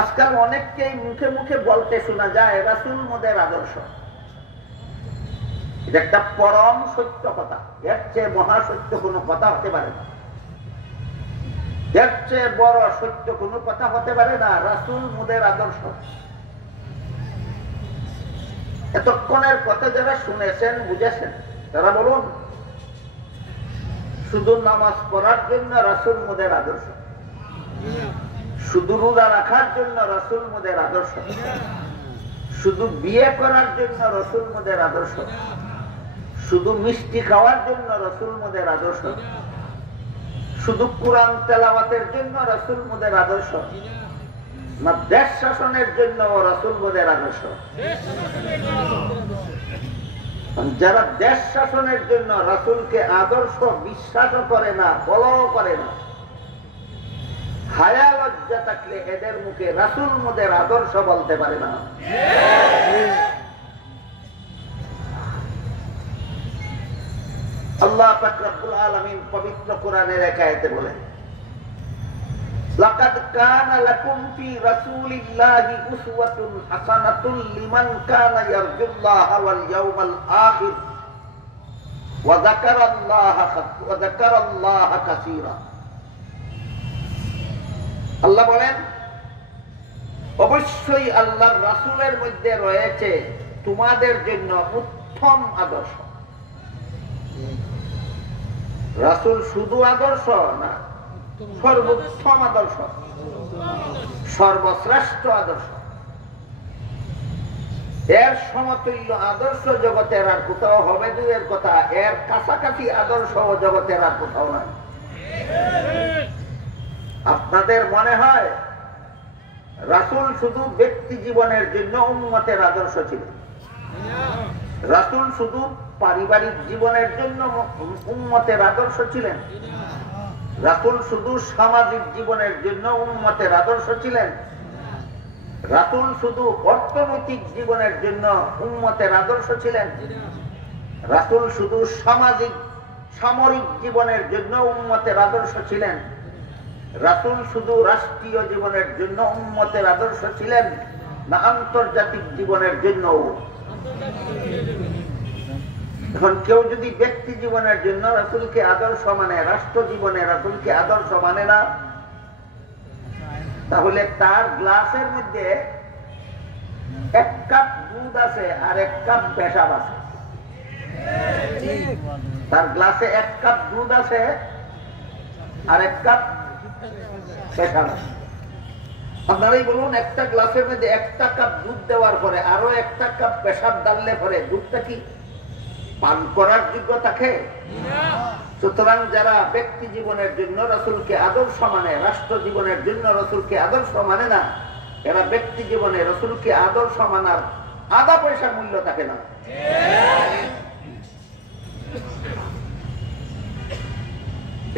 আজকাল অনেককেই মুখে মুখে বলতে শোনা যায় রাসূল মোদের আদর্শ। এটা একটা পরম সত্য কথা, এর চেয়ে মহাসত্য কোনো কথা হতে পারে না, এর চেয়ে বড় সত্য কোনো কথা হতে পারে না। রাসূল মোদের আদর্শ। এতক্ষণের কথা যারা শুনেছেন বুঝেছেন তারা বলুন, শুধু নামাজ পড়ার জন্য রাসূল মোদের আদর্শ, শুধু রোজা রাখার জন্য রাসূল মোদের আদর্শ, শুধু বিয়ে করার জন্য রাসূল মোদের আদর্শ, শুধু মিষ্টি খাওয়ার জন্য রাসূল মোদের আদর্শ, শুধু কোরআন তেলাওয়াতের জন্য রাসূল মোদের আদর্শ, না দেশ শাসনের জন্য রাসূল মোদের আদর্শ। যারা দেশ শাসনের জন্য রাসূলকে আদর্শ বিশ্বাসও করে না, ফলোও করে না, হায়া লজ্জা থাকলে এদের মুখে রাসূল মোদের আদর্শ বলতে পারে না। আল্লাহ পাক রব্বুল আলামিন পবিত্র কোরআনের এক আয়াতে বলেন, লাকাদ কানা লাকুম ফি রাসূলিল্লাহি উসওয়াতুন হাসানাতুন লিমান কানা ইয়ারজুল্লাহা ওয়াল ইয়াউমাল আখির ওয়া যাকারাল্লাহা কাসীরা। আল্লাহ বলেন, অবশ্যই আল্লাহর রাসূলের মধ্যে রয়েছে তোমাদের জন্য উত্তম আদর্শ। রাসূল শুধু আদর্শ না, সর্বোত্তম আদর্শ, সর্বশ্রেষ্ঠ আদর্শ। এর সমতুল্য আদর্শ জগতের আর কোথাও হবে দূরের কথা, এর কাছাকাছি আদর্শ জগতের আর কোথাও নাই। আপনাদের মনে হয় রাসূল শুধু ব্যক্তি জীবনের জন্য উম্মতের আদর্শ ছিলেন, রাসূল শুধু পারিবারিক জীবনের জন্য উম্মতের আদর্শ ছিলেন, রাসূল শুধু সামাজিক জীবনের জন্য উম্মতের আদর্শ ছিলেন, রাসূল শুধু অর্থনৈতিক জীবনের জন্য উম্মতের আদর্শ ছিলেন, রাসূল শুধু সামরিক জীবনের জন্য উম্মতের আদর্শ ছিলেন, রাসূল শুধু রাষ্ট্রীয় জীবনের জন্য উম্মতের আদর্শ ছিলেন, না আন্তর্জাতিক জীবনের জন্য। এখন কেউ যদি ব্যক্তি জীবনের জন্য রাসূলকে আদর্শ মানে, রাষ্ট্র জীবনে রাসূলকে আদর্শ মানে না, তাহলে তার গ্লাসের মধ্যে এক কাপ দুধ আছে আর এক কাপ পেশাব আছে। তার গ্লাসে এক কাপ দুধ আছে আর এক কাপ পেশাব আছে। আপনারাই বলুন, একটা গ্লাসের মধ্যে একটা কাপ দুধ দেওয়ার পরে আরো একটা কাপ পেশাব ডাললে পরে দুধটা কি পান করার যোগ্য থাকে? সুতরাং যারা ব্যক্তি জীবনের জন্য রাসূলকে আদর্শ মানে, রাষ্ট্র জীবনের জন্য রাসূলকে আদর্শ মানে না, এরা ব্যক্তি জীবনে রাসূলকে আদর্শ মানার আধা পয়সা মূল্য থাকে না।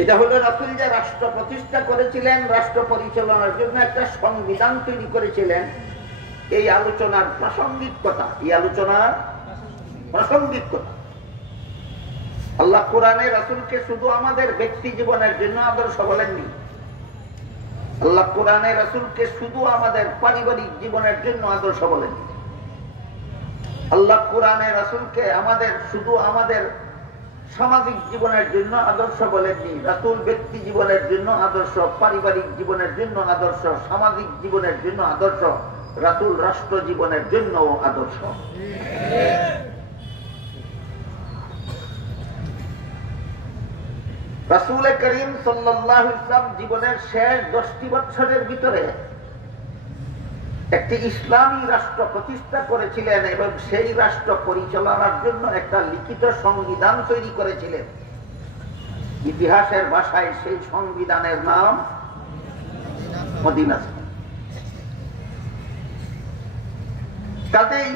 এটা হলো রাসূল যে রাষ্ট্র প্রতিষ্ঠা করেছিলেন, রাষ্ট্র পরিচালনার জন্য একটা সংবিধান তৈরি করেছিলেন। এই আলোচনার প্রাসঙ্গিক কথা, এই আলোচনার প্রাসঙ্গিক কথা। আল্লাহ কোরআনে রাসূলকে শুধু আমাদের ব্যক্তি জীবনের জন্য আদর্শ বলেননি, আল্লাহ কোরআনে রাসূলকে শুধু আমাদের পারিবারিক জীবনের জন্য আদর্শ বলেননি, আল্লাহ কোরআনে রাসূলকে শুধু আমাদের সামাজিক জীবনের জন্য আদর্শ বলেননি। রাসূল ব্যক্তি জীবনের জন্য আদর্শ, পারিবারিক জীবনের জন্য আদর্শ, সামাজিক জীবনের জন্য আদর্শ, রাসূল রাষ্ট্র জীবনের জন্য আদর্শ। রাসূল করিম সাল্লাল্লাহু আলাইহি ওয়াসাল্লাম জীবনের শেষ 10টি বছরের ভিতরে একটি ইসলামী রাষ্ট্র প্রতিষ্ঠা করেছিলেন এবং সেই রাষ্ট্র পরিচালনার জন্য একটা লিখিত সংবিধান তৈরি করেছিলেন। ইতিহাসের ভাষায় সেই সংবিধানের নাম মদিনা। কাজেই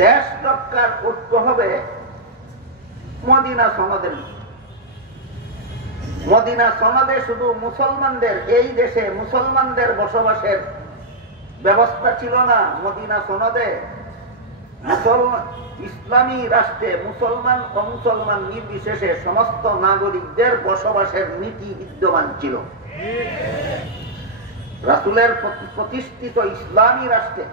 দেশ রক্ষার ঐক্য হবে মদিনা সনদের। মদিনা সনদে শুধু মুসলমানদের, এই দেশে মুসলমানদের বসবাসের ব্যবস্থা ছিল না। মদিনা সনদে ইসলামী রাষ্ট্রে মুসলমান অমুসলমান নির্বিশেষে সমস্ত নাগরিকদের বসবাসের নীতি বিদ্যমান ছিল। রাসূলের প্রতিষ্ঠিত ইসলামী রাষ্ট্রে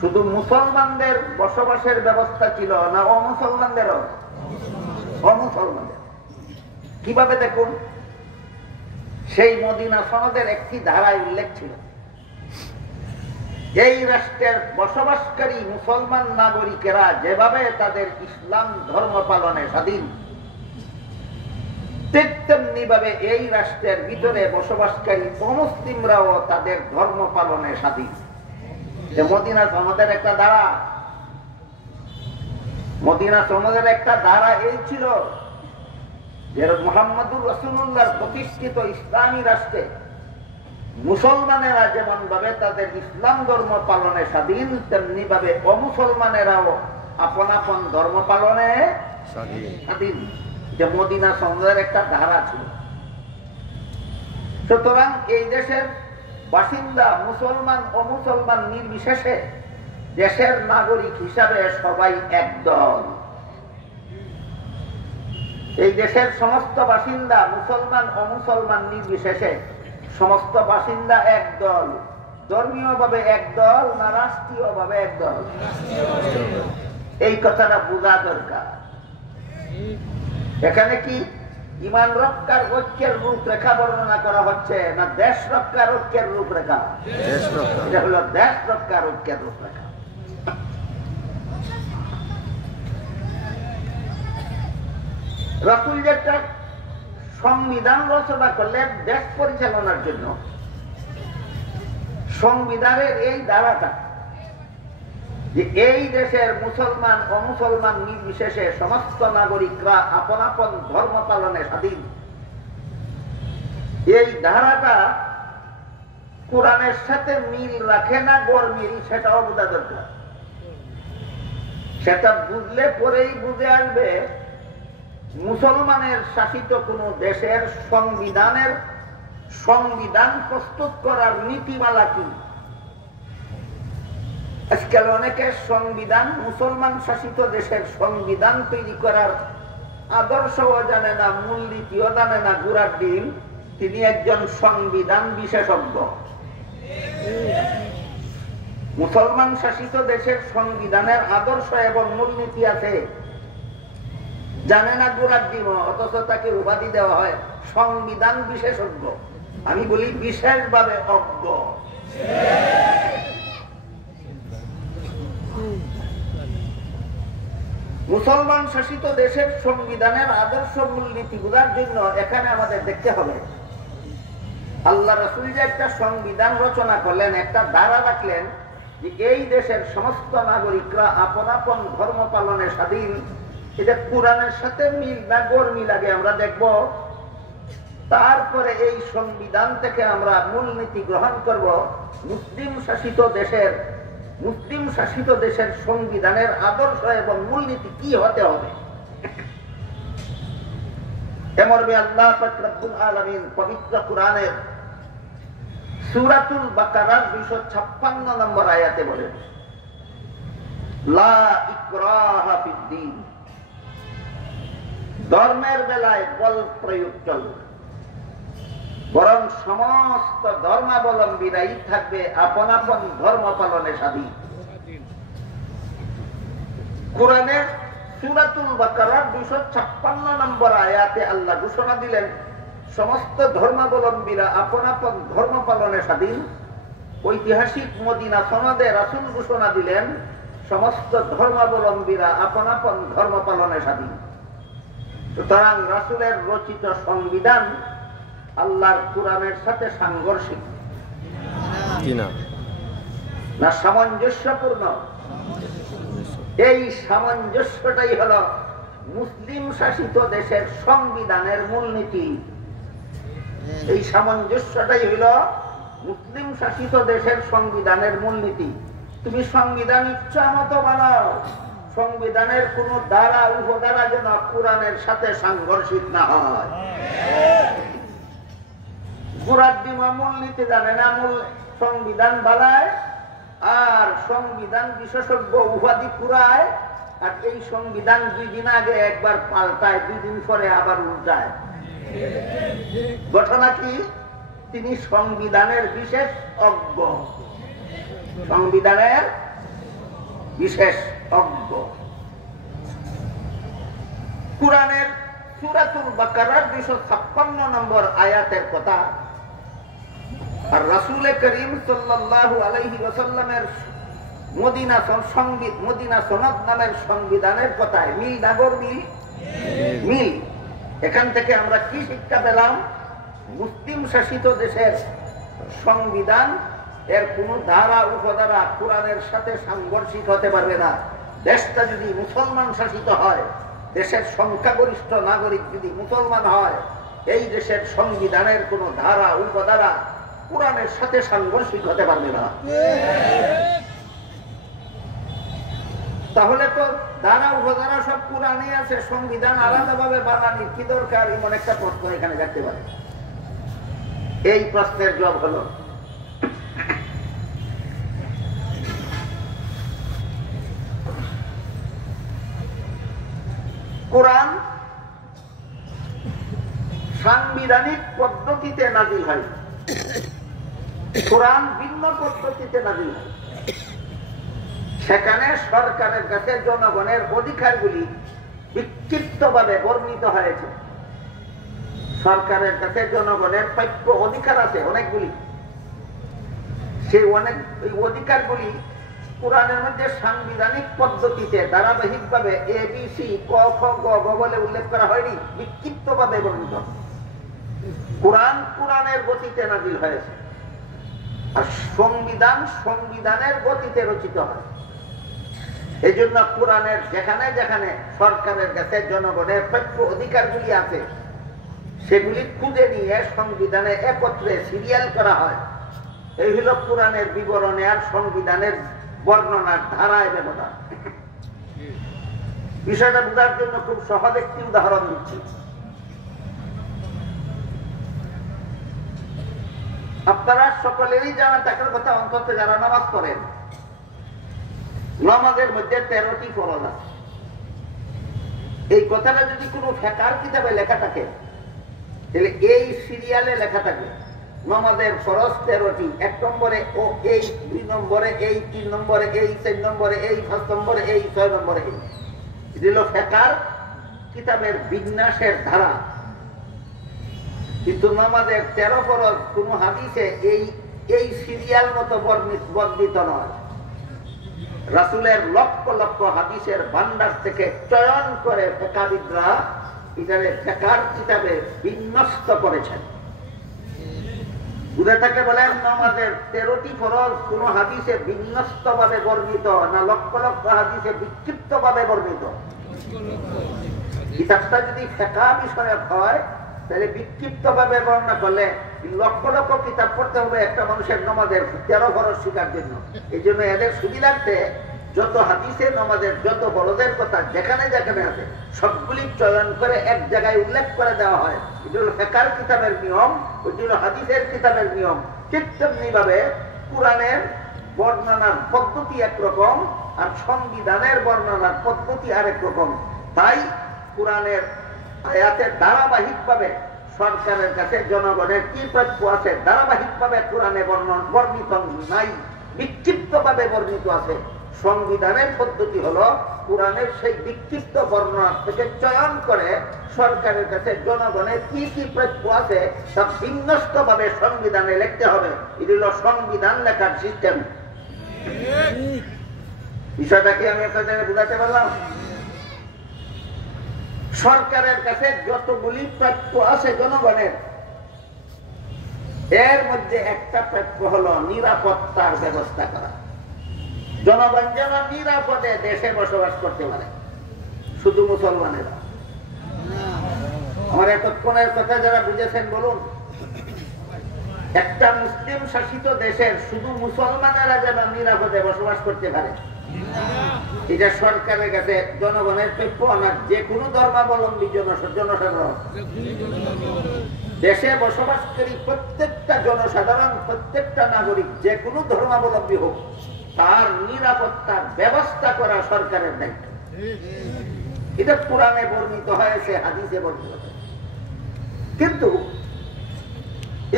শুধু মুসলমানদের বসবাসের ব্যবস্থা ছিল না অমুসলমানদেরও? অমুসলমানদের। কিভাবে দেখুন, সেই মদিনা সনদের একটি ধারায় উল্লেখ ছিল, এই রাষ্ট্রের বসবাসকারী মুসলমান নাগরিকেরা যেভাবে তাদের ইসলাম ধর্ম পালনে স্বাধীন, ঠিক তেমনি ভাবে এই রাষ্ট্রের ভিতরে বসবাসকারী অমুসলিমরাও তাদের ধর্ম পালনে স্বাধীন। মদিনা সনদের একটা ধারা, মদিনা সনদের একটা ধারা এই ছিল যে মুহাম্মদুর রাসূলুল্লাহর প্রতিষ্ঠিত ইসলামী রাষ্ট্রে মুসলমানেরা যেমন ভাবে তাদের ইসলাম ধর্ম পালনে স্বাধীন, তেমনি ভাবে অমুসলমানেরাও আপন আপন ধর্ম পালনে স্বাধীন। যে মদিনা সনদের একটা ধারা ছিল। সুতরাং এই দেশের বাসিন্দা মুসলমান অমুসলমান নির্বিশেষে দেশের নাগরিক হিসাবে সবাই একদল। এই দেশের সমস্ত বাসিন্দা মুসলমান অমুসলমান নির্বিশেষে সমস্ত বাসিন্দা একদল। ধর্মীয় ভাবে একদল না রাষ্ট্রীয় ভাবে একদল? এই কথাটা বোঝা দরকার। এখানে কি ইমান রক্ষার ঐক্যের রূপরেখা বর্ণনা করা হচ্ছে না দেশ রক্ষার ঐক্যের রূপরেখা? এটা হলো দেশ রক্ষার ঐক্যের রূপরেখা। রাসূল যেটা সংবিধান রচনা করলেন দেশ পরিচালনার জন্য, সংবিধানের এই ধারাটা যে এই দেশের মুসলমান অমুসলমান নির্বিশেষে সমস্ত নাগরিকরা আপন আপন ধর্ম পালনে স্বাধীন, এই ধারাটা কোরআনের সাথে মিল রাখে না গরমিল, সেটাও বোঝা দরকার। সেটা বুঝলে পরেই বুঝে আসবে মুসলমানের শাসিত কোন দেশের সংবিধান প্রস্তুত করার নীতিমালা কি। আজকাল অনেকের সংবিধান, মুসলমান শাসিত দেশের সংবিধান তৈরি করার আদর্শও জানে না, মূলনীতিও জানে না। গুড়ার ডিম, তিনি একজন সংবিধান বিশেষজ্ঞ। মুসলমান শাসিত দেশের সংবিধানের আদর্শ এবং মূলনীতি আছে, জানে না গুড়ার ডিম, অথচ তাকে উপাধি দেওয়া হয় সংবিধান বিশেষজ্ঞ। আমি বলি বিশেষভাবে অজ্ঞ। মুসলমান শাসিত দেশের সংবিধানের আদর্শ মূলনীতি গুলার জন্য এখানে আমাদের দেখতে হবে আল্লাহ রাসূল যে একটা সংবিধান রচনা করলেন, একটা ধারা রাখলেন যে এই দেশের সমস্ত নাগরিকরা আপন আপন ধর্ম পালনে স্বাধীন। এটা কোরআনের সাথে মিল না গরমিল আগে আমরা দেখব, তারপরে এই সংবিধান থেকে আমরা মূলনীতি গ্রহণ করব। মুসলিম শাসিত দেশের সংবিধানের আদর্শ এবং মূলনীতি কি হতে হবে। এমরবে আল্লাহ পাক রব্বুল আলামিন পবিত্র কোরআনের সূরাতুল বাকারার 256 নম্বর আয়াতে বলেন, লা ইকরাহা ফিদ্দীন, ধর্মের বেলায় বল প্রয়োগ চলবে, বরং সমস্ত ধর্মাবলম্বীরাই থাকবে আপন আপন ধর্ম পালনে স্বাধীন। কোরআনের সূরাতুল বাকারার 256 নম্বর আয়াতে আল্লাহ ঘোষণা দিলেন সমস্ত ধর্মাবলম্বীরা আপন আপন ধর্ম পালনে স্বাধীন। ঐতিহাসিক মদিনা সনদে রাসূল ঘোষণা দিলেন সমস্ত ধর্মাবলম্বীরা আপন আপন ধর্ম পালনে স্বাধীন। সুতরাং রাসূলের রচিত সংবিধান আল্লাহর কোরআনের সাথে সাংঘর্ষিক না সামঞ্জস্যপূর্ণ? এই সামঞ্জস্যটাই হলো মুসলিম শাসিত দেশের সংবিধানের মূলনীতি। এই সামঞ্জস্যটাই হলো মুসলিম শাসিত দেশের সংবিধানের মূলনীতি। তুমি সংবিধান ইচ্ছা মতো বানাও, সংবিধানের কোন দ্বারা উপদ্বারা যেন কোরআনের সাথে সাংঘর্ষিক না হয়। গোড়ার ডিমা মূলনীতি জানে না, মূল সংবিধান বানায় আর সংবিধান বিশেষজ্ঞ উপাধি পুরায়, আর এই সংবিধান 2 দিন আগে একবার পাল্টায়, 2 দিন পরে আবার উল্টায়। ঘটনা কি? তিনি সংবিধানের বিশেষ অজ্ঞ, সংবিধানের বিশেষ অজ্ঞ। কুরআনের সূরাতুল বাকারার 256 নম্বর আয়াতের কথা আর রাসূল করিম সাল্লাল্লাহু আলাইহি ওয়াসাল্লামের মদিনা সনদ নামের সংবিধানের কথায় মিল নাগর মিল। এখান থেকে আমরা কি শিক্ষা পেলাম? মুসলিম শাসিত দেশের সংবিধান এর কোন ধারা উপধারা কোরআনের সাথে সাংঘর্ষিক হতে পারবে না। দেশটা যদি মুসলমান শাসিত হয়, দেশের সংখ্যাগরিষ্ঠ নাগরিক যদি মুসলমান হয়, এই দেশের সংবিধানের কোন ধারা উপধারা কোরআনের সাথে সাংঘর্ষিক হতে পারবে না। তাহলে তো ধারা উপধারা সব কোরআনে আছে, সংবিধান আলাদাভাবে বানানোর কি দরকার? এমন একটা প্রশ্ন এখানে থাকতে পারে। এই প্রশ্নের জবাব হলো, কোরআন সাংবিধানিক পদ্ধতিতে নাজিল হয়, কোরআন ভিন্ন পদ্ধতিতে নাজিল হয়। সেখানে সরকারের কাছে জনগণের অধিকারগুলি বিক্ষিপ্তভাবে বর্ণিত হয়েছে। সরকারের কাছে জনগণের প্রাপ্য অধিকার আছে অনেকগুলি, সেই অধিকারগুলি কোরআনের মধ্যে সাংবিধানিক পদ্ধতিতে ধারাবাহিকভাবে ABC ক খ গ বলে উল্লেখ করা হয়নি, বিক্ষিপ্তভাবে বর্ণিত। কোরআনের গতিতে নাজিল হয়েছে, আর সংবিধানের গতিতে রচিত হয়। এই জন্য কোরআনের যেখানে যেখানে সরকারের কাছে জনগণের প্রাপ্য অধিকারগুলি আছে, সেগুলি খুঁজে নিয়ে সংবিধানে একত্রে সিরিয়াল করা হয়। এই হলো কোরআনের বিবরণে আর সংবিধানের বর্ণনার ধারায় ব্যবধান। বিষয়টা বোঝার জন্য খুব সহজ একটি উদাহরণ দিচ্ছি। আপনারা সকলেরই জানা থাকার কথা, অন্তত যারা নামাজ পড়েন, নামাজের মধ্যে 13টি ফরজ আছে। এই কথাটা যদি কোনো ফিকহের কিতাবে লেখা থাকে, তাহলে এই সিরিয়ালে লেখা থাকে নামাজের ফরজ 13টি। 1 নম্বরে ও এই, 2 নম্বরে এই, 3 নম্বরে এই, 4 নম্বরে এই, 5 নম্বরে এই, 6 নম্বরে এই। এটা হলো ফিকহের কিতাবের বিন্যাসের ধারা। কিন্তু নামাজের 13 ফরজ কোন হাদিসে এই সিরিয়াল মতো বর্ণিত নয়। রাসূলের লক্ষ লক্ষ হাদিসের ভান্ডার থেকে চয়ন করে ফিকহবিদরা এটাকে ফিকহের কিতাবে বিন্যস্ত করেছেন। বুঝে থাকে বলেন, নামাজের 13টি ফরজ কোন হাদিসে বিন্যস্ত ভাবে বর্ণিত না লক্ষ লক্ষ হাদিসে বিক্ষিপ্ত ভাবে বর্ণিত? কিতাবটা যদি ফিকহ বিষয়ক হয়, তাহলে বিক্ষিপ্ত ভাবে বর্ণনা করলে লক্ষ লক্ষ কিতাব পড়তে হবে একটা মানুষের নামাজের 13 ফরজ শিখার জন্য। এই জন্য এদের সুবিধার্থে যত হাদিসে নামাজের যত ফরজের কথা যেখানে যেখানে আছে সবগুলি চয়ন করে এক জায়গায় উল্লেখ করে দেওয়া হয়। এটা হলো ফিকহের কিতাবের নিয়ম, ওইটি হলো হাদিসের কিতাবের নিয়ম। ঠিক তেমনি ভাবে কোরআনের বর্ণনার পদ্ধতি একরকম, আর সংবিধানের বর্ণনার পদ্ধতি আরেক রকম। তাই কোরআনের আয়াতের ধারাবাহিকভাবে সরকারের কাছে জনগণের কি প্রাপ্য আছে ধারাবাহিকভাবে কোরআনে বর্ণিত নাই, বিক্ষিপ্তভাবে বর্ণিত আছে। সংবিধানের পদ্ধতি হলো কোরআনের সেই বিক্ষিপ্ত বর্ণনা থেকে চয়ন করে সরকারের কাছে জনগণের কি কি প্রাপ্য আছে তা বিন্যস্ত ভাবে সংবিধানে লিখতে হবে। এটি হলো সংবিধান লেখার সিস্টেম। বিষয়টা কি আমি আপনাদের বুঝাতে পারলাম? সরকারের কাছে যতগুলি প্রাপ্য আছে জনগণের, এর মধ্যে একটা প্রাপ্য হলো নিরাপত্তার ব্যবস্থা করা। জনগণ যেন নিরাপদে দেশে বসবাস করতে পারে, শুধু মুসলমানেরা। আমার এতক্ষণের কথা যারা বুঝেছেন বলুন, একটা মুসলিম শাসিত দেশের শুধু মুসলমানেরা যেন নিরাপদে বসবাস করতে পারে, এটা সরকারের কাছে জনগণের প্রাপ্য না যে কোনো ধর্মাবলম্বী জনসাধারণ। দেশে বসবাসকারী প্রত্যেকটা জনসাধারণ, প্রত্যেকটা নাগরিক যে কোনো ধর্মাবলম্বী হোক, তার নিরাপত্তার ব্যবস্থা করা সরকারের দায়িত্ব। এটা কোরআনে বর্ণিত হয়েছে, হাদিসে বর্ণিত হয়েছে। কিন্তু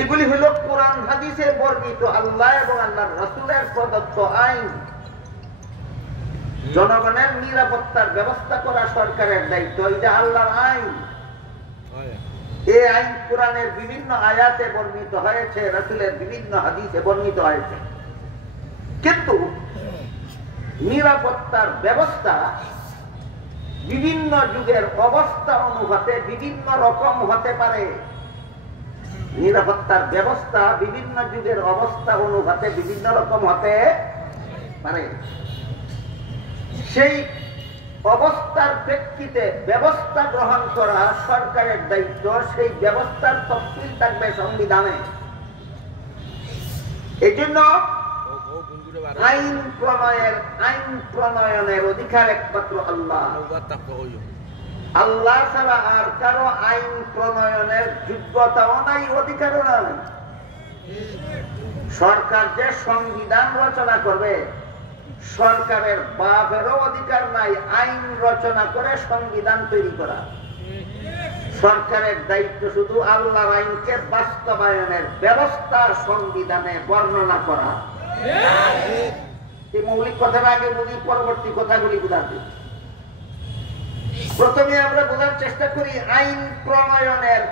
এগুলি হলো কোরআন হাদিসে বর্ণিত আল্লাহ এবং আল্লাহর রাসূলের প্রদত্ত আইন। জনগণের নিরাপত্তার ব্যবস্থা করা সরকারের দায়িত্ব, এটা আল্লাহর আইন। এই আইন কোরআনের বিভিন্ন আয়াতে বর্ণিত হয়েছে, রাসূলের বিভিন্ন হাদিসে বর্ণিত হয়েছে। কিন্তু নিরাপত্তার ব্যবস্থা বিভিন্ন যুগের অবস্থা অনুপাতে বিভিন্ন রকম হতে পারে। নিরাপত্তার ব্যবস্থা বিভিন্ন যুগের অবস্থা অনুপাতে বিভিন্ন রকম হতে পারে। সেই অবস্থার প্রেক্ষিতে ব্যবস্থা গ্রহণ করা সরকারের দায়িত্ব। সেই ব্যবস্থার তফসিল থাকবে সংবিধানে। এই জন্য আইন প্রণয়নের অধিকার একমাত্র আল্লাহ। আল্লাহ ছাড়া আর কারো আইন প্রণয়নের যোগ্যতাও নাই, অধিকারও নাই। সরকার যে সংবিধান রচনা করবে, সরকারের বাপেরও অধিকার নাই আইন রচনা করে সংবিধান তৈরি করা। সরকারের দায়িত্ব শুধু আল্লাহর আইনকে বাস্তবায়নের ব্যবস্থা সংবিধানে বর্ণনা করা। এই মৌলিক কথার আগে বুঝি, পরবর্তী কথাগুলি বুঝাতে। প্রথমে আমরা বোঝার চেষ্টা করি আইন প্রণয়নের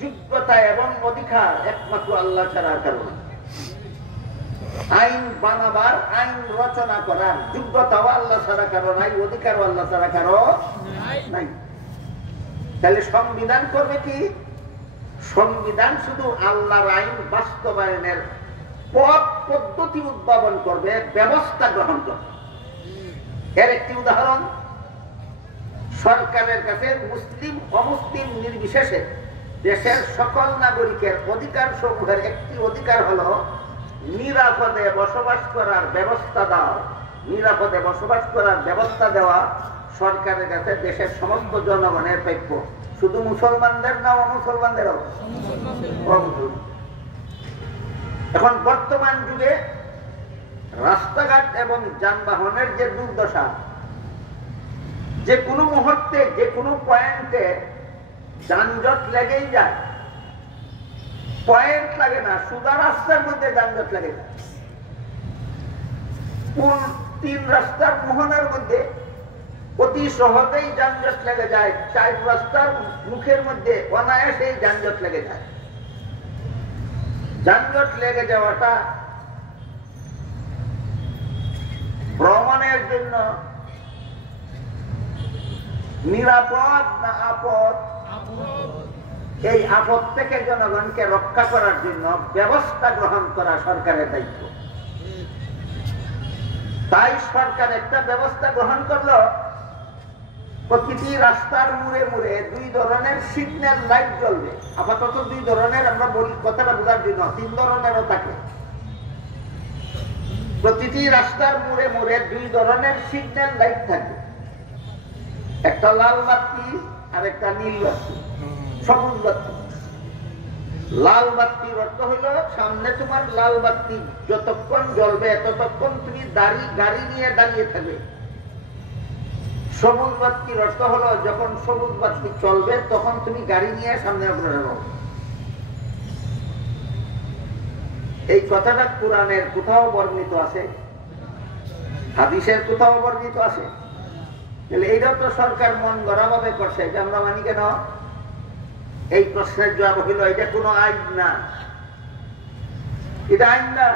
যোগ্যতা এবং অধিকার একমাত্র আল্লাহ ছাড়া কারণ। আইন বানাবার, আইন রচনা করার যোগ্যতাও আল্লাহ ছাড়া কারো নাই, অধিকারও আল্লাহ ছাড়া কারো নাই। তাহলে সংবিধান করবে কি? সংবিধান শুধু আল্লাহর আইন বাস্তবায়নের পথ পদ্ধতি উদ্ভাবন করবে, ব্যবস্থা গ্রহণ করবে। এর একটি উদাহরণ, সরকারের কাছে মুসলিম অমুসলিম নির্বিশেষে দেশের সকল নাগরিকের অধিকার সমূহের একটি অধিকার হলো নিরাপদে বসবাস করার ব্যবস্থা দেওয়া। নিরাপদে বসবাস করার ব্যবস্থা দেওয়া সরকারের কাছে দেশের সমস্ত জনগণের প্রাপ্য। শুধু মুসলমানদের না, অমুসলমানদেরও। এখন বর্তমান যুগে রাস্তাঘাট এবং যানবাহনের যে দুর্দশা, যে কোনো মুহূর্তে যে কোনো পয়েন্টে যানজট লেগেই যায়। পয়েন্ট লাগে না, সুদা রাস্তার মধ্যে যানজট লেগে যায়। পুল 3 রাস্তার মোহনার মধ্যে অতি সহজেই যানজট লেগে যায়। 4 রাস্তার মুখের মধ্যে অনায়াসেই যানজট লেগে যায়। যানজট লেগে যাওয়াটা ভ্রমণের জন্য নিরাপদ না আপদ? এই আপদ থেকে জনগণকে রক্ষা করার জন্য ব্যবস্থা গ্রহণ করা সরকারের দায়িত্ব। তাই সরকার একটা ব্যবস্থা গ্রহণ করলো, প্রতিটি রাস্তার মুড়ে মুড়ে 2 ধরনের সিগন্যাল লাইট জ্বলবে। আপাতত 2 ধরনের, আমরা বলি কথাটা বোঝার জন্য 3 ধরনেরও থাকে। প্রতিটি রাস্তার মুড়ে মুড়ে 2 ধরনের সিগন্যাল লাইট থাকবে, একটা লাল বাতি আর একটা নীল বাতি, সবুজ বাতি। লাল বাতির অর্থ হইল সামনে তোমার লাল বাতি যতক্ষণ জ্বলবে ততক্ষণ তুমি গাড়ি নিয়ে দাঁড়িয়ে থাকবে। সবুজ বাতির অর্থ হলো যখন সবুজ বাতি চলবে তখন তুমি গাড়ি নিয়ে সামনে অগ্রসর হবে। এই কথাটা কোরআনের কোথাও বর্ণিত আছে, হাদিসের কোথাও বর্ণিত আছে। তাহলে এইটাও তো সরকার মন গড়া ভাবে করছে, এটা আমরা মানি কেন? এই প্রশ্নের জবাব হইল এটা কোন আইন না। এটা আইন না।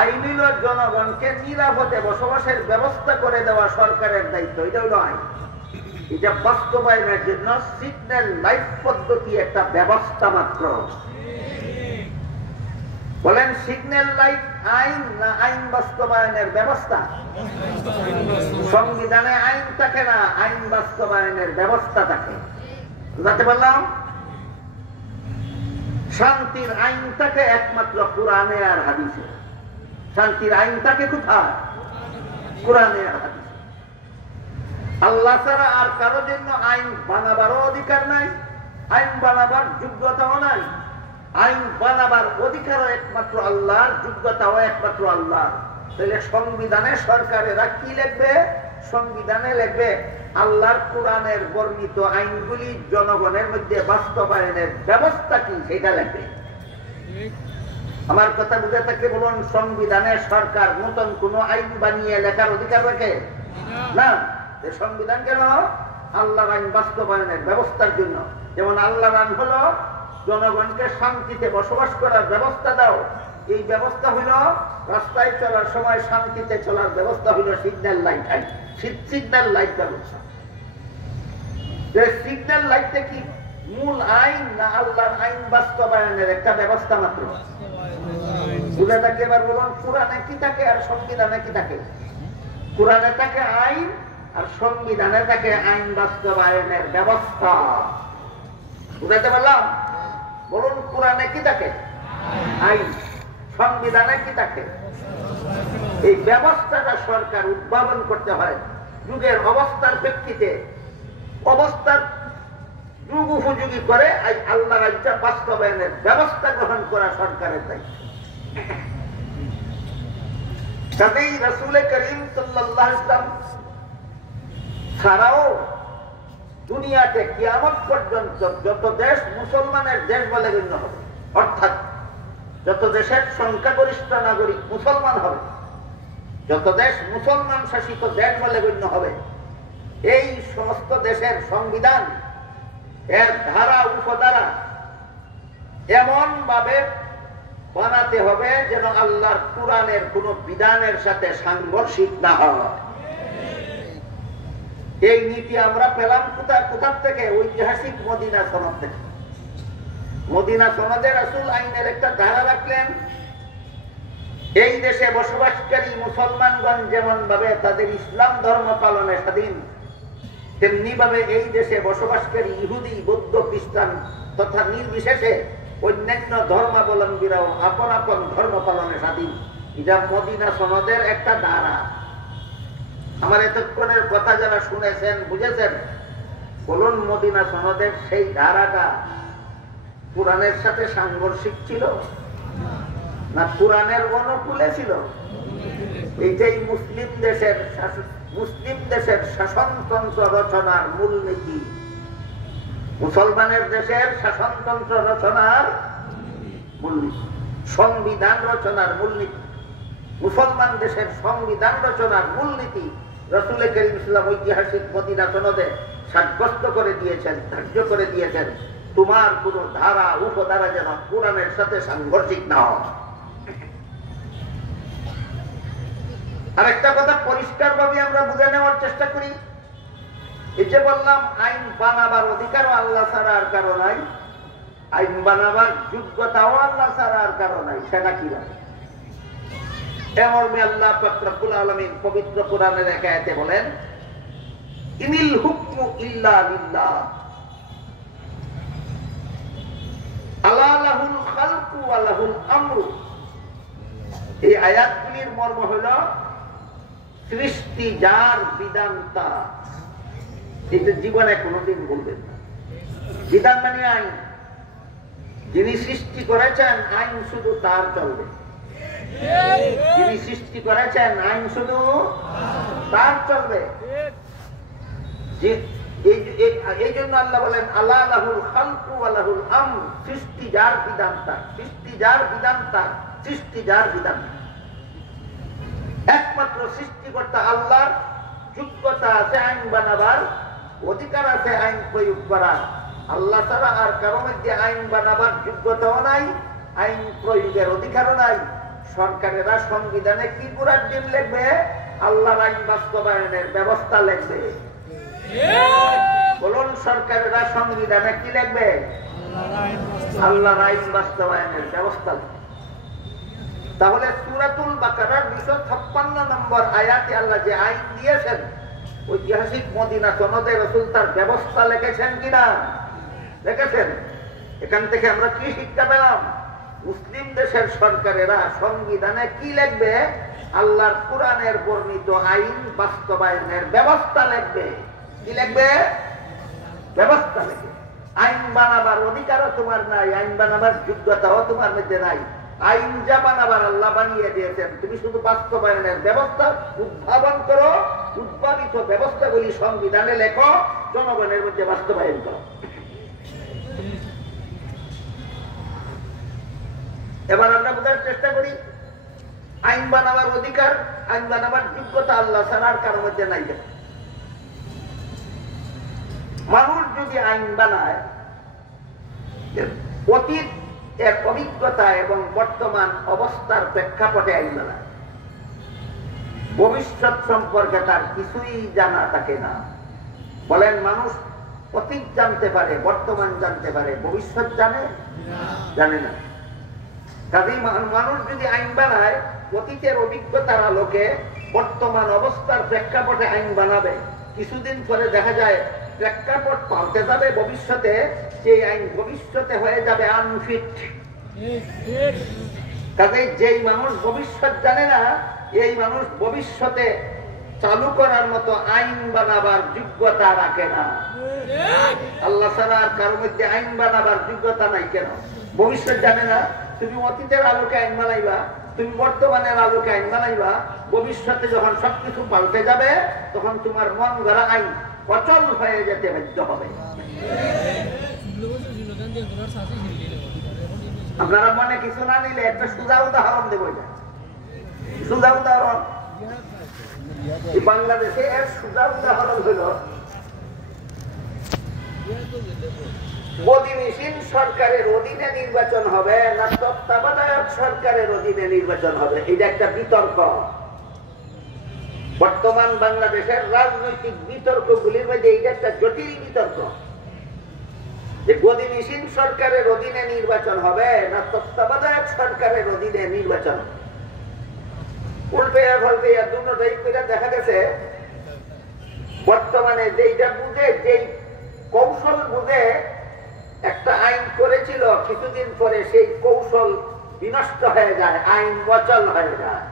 আইন হইল জনগণকে নিরাপদে বসবাসের ব্যবস্থা করে দেওয়া সরকারের দায়িত্ব। এটা হইল আইন। এটা বাস্তবায়নের জন্য সিগন্যাল লাইট পদ্ধতি একটা ব্যবস্থা মাত্র। বলেন সিগন্যাল লাইট আইন না আইন বাস্তবায়নের ব্যবস্থা? সংবিধানে আইন থাকে না, আইন বাস্তবায়নের ব্যবস্থা থাকে। বুঝতে পারলাম? শান্তির আইন থাকে একমাত্র কোরআনে আর হাদিসে। শান্তির আইন থাকে কোথায়? কোরআনে আর হাদিসে। আল্লাহ ছাড়া আর কারো জন্য আইন বানাবারও অধিকার নাই, আইন বানাবার যোগ্যতাও নাই। আইন বানাবার অধিকারও একমাত্র আল্লাহর, যোগ্যতাও একমাত্র আল্লাহর। তাহলে সংবিধানে সরকারেরা কি লিখবে? সংবিধানে লিখবে আল্লাহর কোরআনের বর্ণিত আইনগুলি জনগণের মধ্যে বাস্তবায়নের ব্যবস্থা কি সেটা লিখবে। আমার কথা বুঝে থাকলে বলুন, সংবিধানে সরকার নতুন কোন আইন বানিয়ে লেখার অধিকার রাখে না। সংবিধান কেন? আল্লাহর আইন বাস্তবায়নের ব্যবস্থার জন্য। যেমন আল্লাহর আইন হলো জনগণকে শান্তিতে বসবাস করার ব্যবস্থা দাও, এই ব্যবস্থা হলো রাস্তায় চলার সময় শান্তিতে চলার ব্যবস্থা হলো সিগন্যাল লাইট আইন, সিগন্যাল লাইট ব্যবস্থা। সিগন্যাল লাইটটা কি মূল আইন না আল্লাহর আইন বাস্তবায়নের একটা ব্যবস্থা মাত্র? বুঝে থাকলে এবার বলুন, কোরআনে কি থাকে আর সংবিধানে কি থাকে? কোরআনে থাকে আইন আর সংবিধানে থাকে আইন বাস্তবায়নের ব্যবস্থা। বুঝাতে পারলাম? বলুন, কোরআনে কি থাকে? আইন। সংবিধানে কি থাকে? এই ব্যবস্থাটা সরকার উদ্ভাবন করতে হয় যুগের অবস্থার প্রেক্ষিতে, অবস্থার যুগ উপযোগী করে আল্লাহর আইনটা বাস্তবায়নের ব্যবস্থা গ্রহণ করা সরকারের দায়িত্ব। তবেই রাসূল করিম সাল্লাল্লাহু আলাইহি ওয়াসাল্লাম ছাড়াও দুনিয়াতে কিয়ামত পর্যন্ত যত দেশ মুসলমানের দেশ বলে গণ্য হবে, অর্থাৎ যত দেশের সংখ্যাগরিষ্ঠ নাগরিক মুসলমান হবে, যত দেশ মুসলমান শাসিত দেশ বলে গণ্য হবে, এই সমস্ত দেশের সংবিধান এর ধারা উপধারা এমন ভাবে বানাতে হবে যেন আল্লাহর কোরআনের কোন বিধানের সাথে সাংঘর্ষিক না হয়। এই নীতি আমরা পেলাম কোথা থেকে? ঐতিহাসিক মদিনা সনদ থেকে। মদিনা সনদে রাসূল আইনের একটা ধারা রাখলেন, এই দেশে বসবাসকারী মুসলমানগণ যেমন ভাবে তাদের ইসলাম ধর্ম পালনে স্বাধীন, তেমনি ভাবে এই দেশে বসবাসকারী ইহুদি, বৌদ্ধ, খ্রিস্টান তথা নির্বিশেষে অন্যান্য ধর্মাবলম্বীরাও আপন আপন ধর্ম পালনে স্বাধীন। এটা মদিনা সনদের একটা ধারা। আমার এতক্ষণের কথা যারা শুনেছেন, বুঝেছেন, বলুন, মদিনা সনদের সেই ধারাটা কোরআনের সাথে সাংঘর্ষিক ছিল না কোরআনের অনুকূলে ছিল? এইটাই মুসলিম দেশের শাসনতন্ত্র রচনার মূলনীতি। মুসলমানের দেশের শাসনতন্ত্র রচনার মূলনীতি, সংবিধান রচনার মূলনীতি, মুসলমান দেশের সংবিধান রচনার মূলনীতি রাসূল করিম সাল্লাল্লাহু আলাইহি ওয়াসাল্লাম ঐতিহাসিক মদিনা সনদে সাব্যস্ত করে দিয়েছেন, ধার্য করে দিয়েছেন। তোমার কোন ধারা উপধারা যেন কোরআনের সাথে সাংঘর্ষিক না হয়। আর একটা কথা পরিষ্কার ভাবে আমরা বুঝে নেওয়ার চেষ্টা করি, এই যে বললাম আইন বানাবার অধিকারও আল্লাহ ছাড়া আর কারো নাই, আইন বানাবার যোগ্যতাও আল্লাহ ছাড়া আর কারো নাই, সেটা কি না? এমর্মে আল্লাহ পাক রব্বুল আলামিন পবিত্র কোরআনের এক আয়াতে বলেন, ইনিল হুকমু ইল্লা লিল্লাহ আলা লাহুল খালকু ওয়া লাহুল আমরু। এই আয়াতগুলির মর্ম হলো সৃষ্টি যার বিধান তার। এটা জীবনে কোনোদিন বলবেন না। বিধান মানে আইন। যিনি সৃষ্টি করেছেন আইন শুধু তার চলবে। যিনি সৃষ্টি করেছেন আইন শুধু তার চলবে। এই জন্য আল্লাহ বলেন, আল্লাহ লাহুল খালকু ওয়া লাহুল আমর। সৃষ্টি যার বিধান তার, সৃষ্টি যার বিধান তার, সৃষ্টি যার বিধান। একমাত্র সৃষ্টিকর্তা আল্লাহর যোগ্যতা আছে আইন বানাবার, অধিকার আছে আইন প্রয়োগ করার। আল্লাহ ছাড়া আর কারো মধ্যে আইন বানাবার যোগ্যতাও নাই, আইন প্রয়োগের অধিকারও নাই। সরকারেরা সংবিধানে কি পুরার ডিম লিখবে? আল্লাহর আইন বাস্তবায়নের ব্যবস্থা লিখবে। বলুন, সরকারেরা সংবিধানে কি লিখবে? আল্লাহর আইন বাস্তবায়নের ব্যবস্থা। তাহলে সূরাতুল বাকারার 256 নম্বর আয়াতে আল্লাহ যে আইন দিয়েছেন, ঐতিহাসিক মদিনা সনদে রাসূল তার ব্যবস্থা লিখেছেন কিনা? লিখেছেন। এখান থেকে আমরা কি শিক্ষা পেলাম? মুসলিম দেশের সরকারেরা সংবিধানে কি লিখবে? আল্লাহর কোরআনের বর্ণিত আইন বাস্তবায়নের ব্যবস্থা লিখবে। কি লিখবে? ব্যবস্থা লিখবে। আইন বানাবার অধিকারও তোমার নাই, আইন বানাবার যোগ্যতাও তোমার মধ্যে নাই। আইন যা বানাবার আল্লাহ বানিয়ে দিয়েছেন, তুমি শুধু বাস্তবায়নের ব্যবস্থা উদ্ভাবন করো, উদ্ভাবিত ব্যবস্থাগুলি সংবিধানে লেখো, জনগণের মধ্যে বাস্তবায়ন করো। এবার আমরা বোঝার চেষ্টা করি, আইন বানাবার অধিকার, আইন বানাবার যোগ্যতা আল্লাহ ছাড়া আর কারোর মধ্যে নাই। মানুষ যদি আইন বানায়, অতীত এর অভিজ্ঞতা এবং বর্তমান অবস্থার প্রেক্ষাপটে আইন বানায়, ভবিষ্যৎ সম্পর্কে তার কিছুই জানা থাকে না। বলেন, মানুষ অতীত জানতে পারে, বর্তমান জানতে পারে, ভবিষ্যৎ জানে না। কাজেই মানুষ যদি আইন বানায়, অতীতের অভিজ্ঞতার আলোকে বর্তমান অবস্থার প্রেক্ষাপটে আইন বানাবে, কিছুদিন পরে দেখা যায় প্রেক্ষাপট পাল্টে যাবে, ভবিষ্যতে সেই আইন ভবিষ্যতে হয়ে যাবে আনফিট। কাজেই যেই মানুষ ভবিষ্যৎ জানে না, এই মানুষ ভবিষ্যতে চালু করার মতো আইন বানাবার যোগ্যতা রাখে না। আল্লাহ ছাড়া আর কারোর মধ্যে আইন বানাবার যোগ্যতা নাই। কেন? ভবিষ্যৎ জানে না। তুমি অতীতের আলোকে আইন বানাইবা, তুমি বর্তমানের আলোকে আইন বানাইবা, ভবিষ্যতে যখন সবকিছু পাল্টে যাবে তখন তোমার মন গড়া আইন অচল হয়ে যেতে বাধ্য হবে। আপনারা মনে কিছু না নিলে একটা সোজা উদাহরণ দেব। সোজা উদাহরণ বাংলাদেশে এর সোজা উদাহরণ হইল, গদিমিশীল সরকারের অধীনে নির্বাচন হবে না তত্ত্বাবধায়ক সরকারের অধীনে নির্বাচন হবে। এটা একটা বিতর্ক। বর্তমান বাংলাদেশের রাজনৈতিক বিতর্কগুলির মধ্যে এটা একটা জটিল বিতর্ক, যে গদিমিশীল সরকারের অধীনে নির্বাচন হবে না তত্ত্বাবধায়ক সরকারের অধীনে নির্বাচন। উল্টে ফলতে দুটোটাই করে দেখা গেছে বর্তমানে যেইটা বুঝে, যেই কৌশল বুঝে একটা আইন করেছিল, কিছুদিন পরে সেই কৌশল বিনষ্ট হয়ে যায়, আইন অচল হয়ে যায়।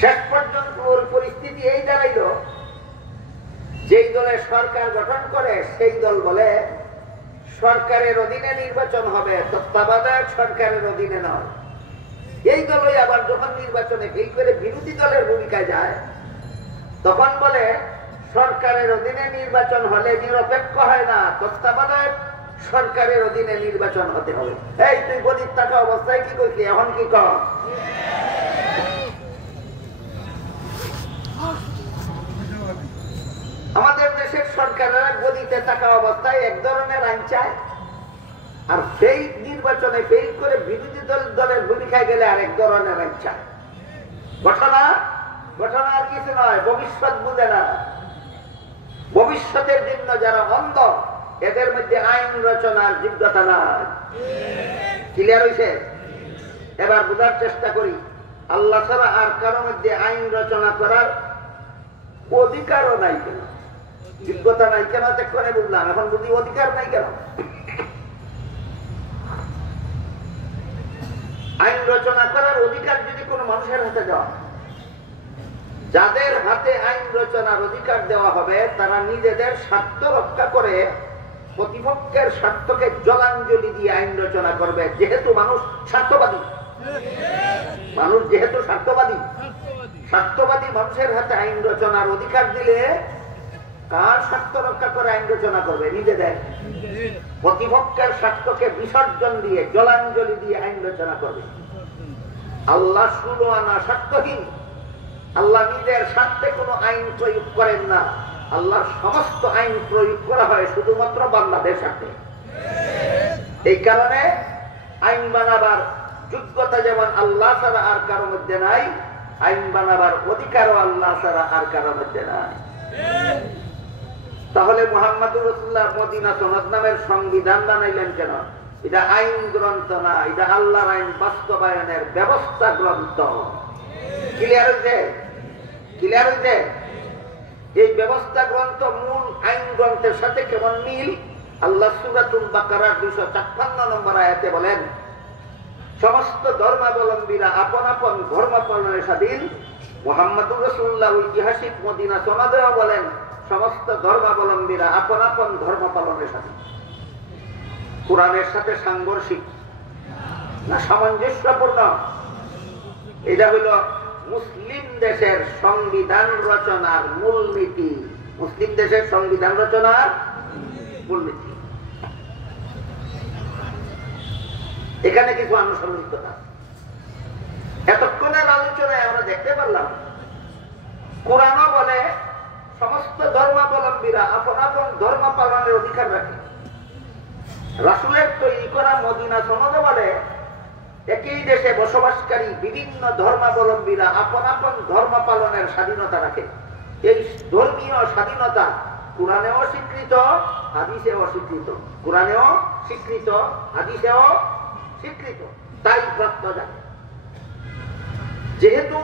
শেষ পর্যন্ত ওর পরিস্থিতি এই দাঁড়াইল, যেই দলে সরকার গঠন করে সেই দল বলে সরকারের অধীনে নির্বাচন হবে, তত্ত্বাবধায়ক সরকারের অধীনে নয়। এই দলই আবার যখন নির্বাচনে ফেল করে বিরোধী দলের ভূমিকায় যায়, তখন বলে সরকারের অধীনে নির্বাচন হলে নিরপেক্ষ হয় না, তত্ত্বাবধায়ক সরকারের অধীনে নির্বাচন হতে হবে। এই তুই গদির থাকা অবস্থায় কি করছি, এখন কি কর? আমাদের দেশের সরকারেরা গদিতে থাকা অবস্থায় এক ধরনের আইন চায়, আর সেই নির্বাচনে ফেল করে বিরোধী দলের ভূমিকায় গেলে আরেক ধরনের আইন চায়। ঘটনা আর কিছু নয়, ভবিষ্যৎ বুঝে না। ভবিষ্যতের জন্য যারা অন্ধ, এদের মধ্যে আইন রচনার যোগ্যতা নাই। ক্লিয়ার হয়েছে? এবার বোঝার চেষ্টা করি, আল্লাহ ছাড়া আর কারোর মধ্যে আইন রচনা করার অধিকারও নাই কেন, যোগ্যতা নাই কেন, করে বুঝলাম। এখন বুঝি অধিকার নাই কেন। আইন রচনা করার অধিকার যদি কোনো মানুষের হাতে দেওয়া, যাদের হাতে আইন রচনার অধিকার দেওয়া হবে, তারা নিজেদের স্বার্থ রক্ষা করে প্রতিপক্ষের স্বার্থকে জলাঞ্জলি দিয়ে আইন রচনা করবে। যেহেতু মানুষ স্বার্থবাদী, স্বার্থবাদী মানুষের হাতে আইন রচনার অধিকার দিলে কার স্বার্থ রক্ষা করে আইন রচনা করবে? নিজেদের। প্রতিপক্ষের স্বার্থকে বিসর্জন দিয়ে, জলাঞ্জলি দিয়ে আইন রচনা করবে। আল্লাহ 16 আনা স্বার্থহীন। আল্লাহ নিজের স্বার্থে কোনো আইন প্রয়োগ করেন না। আল্লাহর সমস্ত আইন প্রয়োগ করা হয় শুধুমাত্র বান্দাদের স্বার্থে। এই কারণে আইন বানাবার যোগ্যতা যেমন আল্লাহ ছাড়া আর কারো মধ্যে নাই, আইন বানাবার অধিকারও আল্লাহ ছাড়া আর কারো মধ্যে নাই। তাহলে মুহাম্মদুর রাসূলুল্লাহ মদিনা সনদ নামের সংবিধান বানাইলেন কেন? এটা আইন গ্রন্থ না, এটা আল্লাহর আইন বাস্তবায়নের ব্যবস্থা গ্রন্থ। ক্লিয়ার হয়েছে? এই ব্যবস্থা গ্রন্থ মূল আইন গ্রন্থের সাথে কেমন মিল? আল্লাহ সূরাতুল বাকারার 256 নম্বর আয়াতে বলেন, সমস্ত ধর্মাবলম্বীরা আপন আপন ধর্ম পালনের স্বাধীন। মুহাম্মদুর রাসূলুল্লাহ ঐতিহাসিক মদিনা সনদেও বলেন, সমস্ত ধর্মাবলম্বীরা আপন আপন ধর্ম পালনের স্বাধীন। কোরআনের সাথে সাংঘর্ষিক। না সামঞ্জস্যপূর্ণ? এটা হলো মুসলিম দেশের সংবিধান রচনার মূলনীতি। মুসলিম দেশের সংবিধান রচনার মূলনীতি। এখানে কিছু আনুষঙ্গিকতা। এতক্ষণের আলোচনায় আমরা দেখতে পারলাম কোরআনও বলে সমস্ত ধর্মাবলম্বীরা আপন আপন ধর্ম পালনের অধিকার রাখে। রাসূলের তৈরি করা মদিনা সনদ বলে একই দেশে বসবাসকারী বিভিন্ন ধর্মাবলম্বীরা আপন আপন ধর্ম পালনের স্বাধীনতা রাখে। এই ধর্মীয় স্বাধীনতা কোরআনেও স্বীকৃত, হাদিসেও স্বীকৃত। কোরআনেও স্বীকৃত, হাদিসেও স্বীকৃত। তাই প্রশ্ন জানে যেহেতু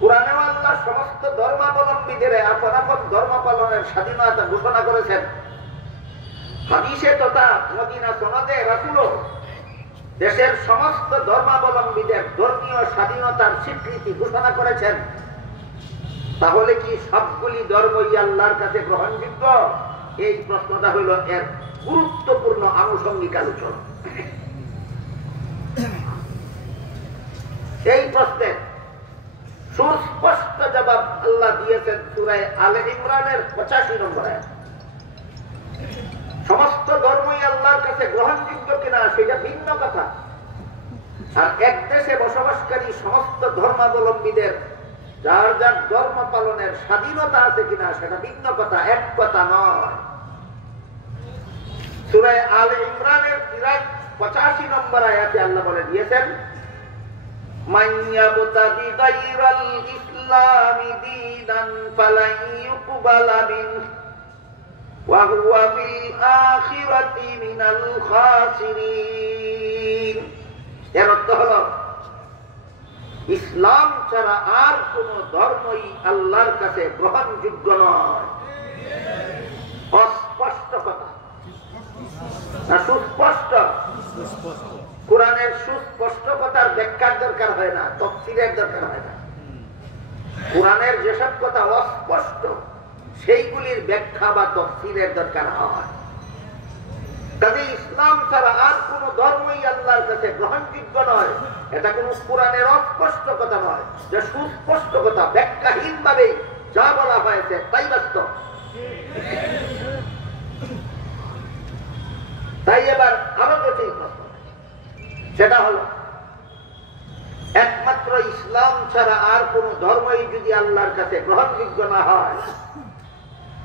কোরআনেও আল্লাহ সমস্ত ধর্মাবলম্বীদের আপন আপন ধর্ম পালনের স্বাধীনতা ঘোষণা করেছেন, হাদিসে তথা মদিনা সনদে রাসূলও দেশের সমস্ত ধর্মাবলম্বীদের ধর্মীয় স্বাধীনতার স্বীকৃতি ঘোষণা করেছেন, তাহলে কি সবগুলি ধর্মই আল্লাহর কাছে গ্রহণযোগ্য? এই প্রশ্নটা হলো এর গুরুত্বপূর্ণ আনুষঙ্গিক আলোচনা। এই প্রশ্নের সুস্পষ্ট জবাব আল্লাহ দিয়েছেন সূরা আলে ইমরানের 85 নম্বর আয়াত। সমস্ত ধর্মই আল্লাহর কাছে গ্রহণযোগ্য কিনা সেটা ভিন্ন কথা, আর এক দেশে বসবাসকারী সমস্ত ধর্মাবলম্বীদের যার যার ধর্ম পালনের স্বাধীনতা আছে কিনা সেটা ভিন্ন কথা, এক কথা নয়। সূরা আলে ইমরানের 85 নম্বর আয়াতে আল্লাহ বলে দিয়েছেন, মান ইয়াবতাগি গায়রাল ইসলামি দীনান ফালান ইউকবালা মিনহু ওয়া হুয়া ফিল আখিরাতি মিনাল খাসিরিন। এর অর্থ হলো ইসলাম ছাড়া আর কোন ধর্মই আল্লাহর কাছে গ্রহণযোগ্য নয়। অস্পষ্ট কথা না সুস্পষ্ট? কোরআনের সুস্পষ্ট কথার ব্যাখ্যার দরকার হয় না, তাফসীরের দরকার হয় না। কোরআনের যেসব কথা অস্পষ্ট সেইগুলির ব্যাখ্যা বা তাফসীরের দরকার হয়। কাজে ইসলাম ছাড়া আর কোন ধর্মই আল্লাহর কাছে গ্রহণযোগ্য নয়, এটা কোন কোরআনের অস্পষ্ট কথা নয়, যে সুস্পষ্ট কথা, ব্যাখ্যাহীন ভাবে যা বলা হয়েছে তাই বাস্তব। তাই এবার আরো জটিল প্রশ্ন, সেটা হলো একমাত্র ইসলাম ছাড়া আর কোন ধর্মই যদি আল্লাহর কাছে গ্রহণযোগ্য না হয়,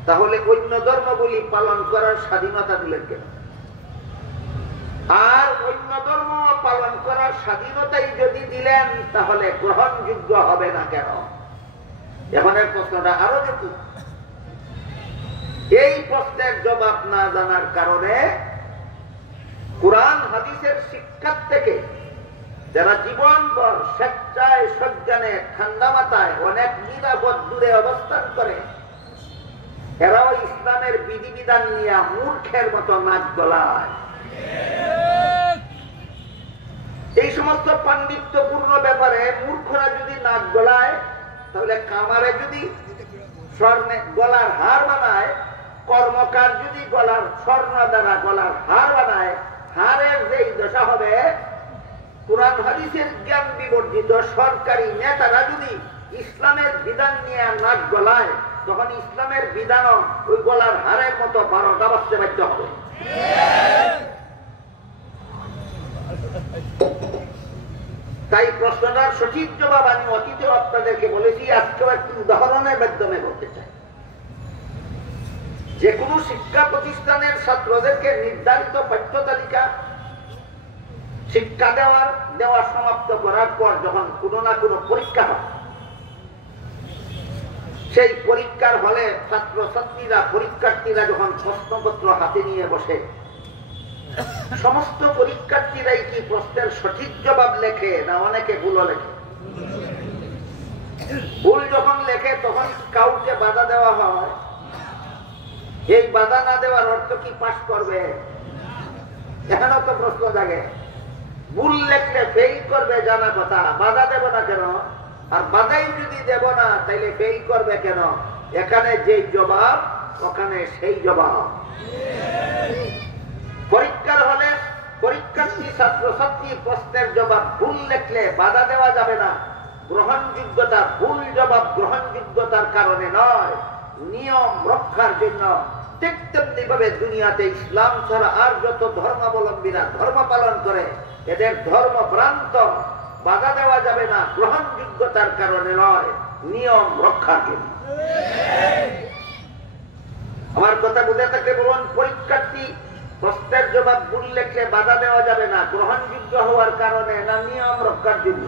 তাহলে অন্য ধর্মগুলি পালন করার স্বাধীনতা দিলেন কেন? আর অন্য ধর্ম পালন করার স্বাধীনতাই যদি দিলেন তাহলে গ্রহণযোগ্য হবে না কেন? এখনের প্রশ্নটা আরো জটিল। এই প্রশ্নের জবাব না জানার কারণে কোরআন হাদিসের শিক্ষা থেকে যারা জীবনভর স্বেচ্ছায় সজ্ঞানে ঠান্ডা মাথায় অনেক নিরাপদ দূরে অবস্থান করে, এরাও ইসলামের বিধিবিধান নিয়ে মূর্খের মতো নাক গলায়। এই সমস্ত পাণ্ডিত্যপূর্ণ ব্যাপারে মূর্খরা যদি নাক গলায়, তাহলে কামারে যদি স্বর্ণে গলার হার বানায়, কর্মকার যদি গলার স্বর্ণ দ্বারা গলার হার বানায়, হারের যেই দশা হবে, কোরআন হাদিসের জ্ঞান বিবর্জিত সরকারি নেতারা যদি ইসলামের বিধান নিয়ে নাক গলায়, তখন ইসলামের বিধানও ওই গলার হারের মতো 12টা বাজতে বাধ্য হবে। তাই প্রশ্নটার সঠিক জবাব আমি অতীতেও আপনাদেরকে বলেছি, আজকেও একটি উদাহরণের মাধ্যমে বলতে চাই। যে কোনো শিক্ষা প্রতিষ্ঠানের ছাত্রদেরকে নির্ধারিত পাঠ্য তালিকা শিক্ষা দেওয়া সমাপ্ত করার পর যখন কোনো না কোনো পরীক্ষা হয়, সেই পরীক্ষার হলে ছাত্রছাত্রীরা পরীক্ষার্থীরা যখন প্রশ্নপত্র হাতে নিয়ে বসে, সমস্ত পরীক্ষার্থীরাই কি প্রশ্নের সঠিক জবাব লেখে না অনেকে ভুলও লেখে? ভুল যখন লেখে তখন কাউকে বাধা দেওয়া হয়। এই বাধা না দেওয়ার অর্থ কি পাস করবে? এখানেও তো প্রশ্ন জাগে। ভুল লেখলে ফেল করবে জানা কথা, বাধা দেব না কেন? আর বাধাই যদি দেব না তাইলে ফেল করবে কেন? এখানে যেই জবাব ওখানে সেই জবাব। পরীক্ষার হলে পরীক্ষার্থী ছাত্রছাত্রী প্রশ্নের জবাব ভুল লিখলে বাধা দেওয়া যাবে না। গ্রহণযোগ্যতা, ভুল জবাব গ্রহণযোগ্যতার কারণে নয়, নিয়ম রক্ষার জন্য। ঠিক তেমনি ভাবে দুনিয়াতে ইসলাম ছাড়া আর যত ধর্মাবলম্বীরা ধর্ম পালন করে, এদের ধর্ম ভ্রান্ত, বাধা দেওয়া যাবে না, গ্রহণযোগ্যতার কারণে নয়, নিয়ম রক্ষার জন্য। আমার কথা বুঝে থাকলে বলুন, পরীক্ষার্থী প্রশ্নের জবাব ভুল লিখলে বাধা দেওয়া যাবে না, গ্রহণযোগ্য হওয়ার কারণে না, নিয়ম রক্ষার জন্য।